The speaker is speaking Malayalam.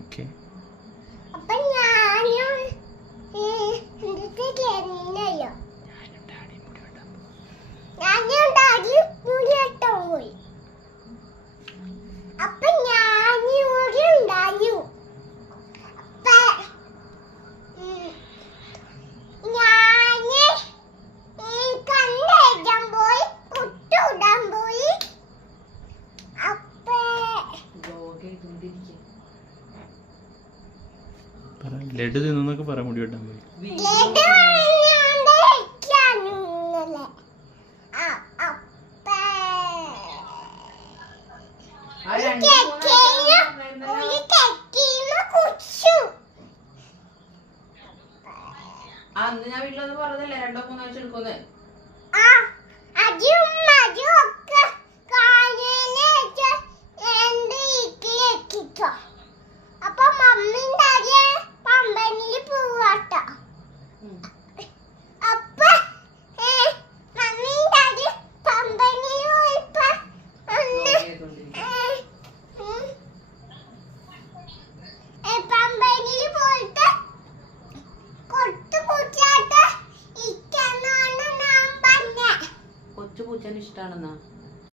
ഓക്കെ. അപ്പൊ ഞാനും ഡാഡി മുടി വെട്ടാൻ പോയി. അപ്പൊ ഞാനിവിടെ ഉണ്ടായി. കണ്ണെഴുതാൻ പോയി, കുട്ടിടാൻ പോയി. ലഡു തിന്നൊക്കെ പറ. മുടി വെട്ടാൻ പോയി. അന്ന് ഞാൻ വീട്ടിലൊന്ന് പറഞ്ഞല്ലേ 2-3 ആഴ്ച എടുക്കുന്നത്. അപ്പൊ മമ്മി പമ്പനിൽ പോവാട്ട. അപ്പൊ മമ്മി പമ്പനിൽ പോയപ്പോ പമ്പനിൽ പോയിട്ട് കൊച്ചു പൂച്ചന് ഇഷ്ടാണെന്നാ.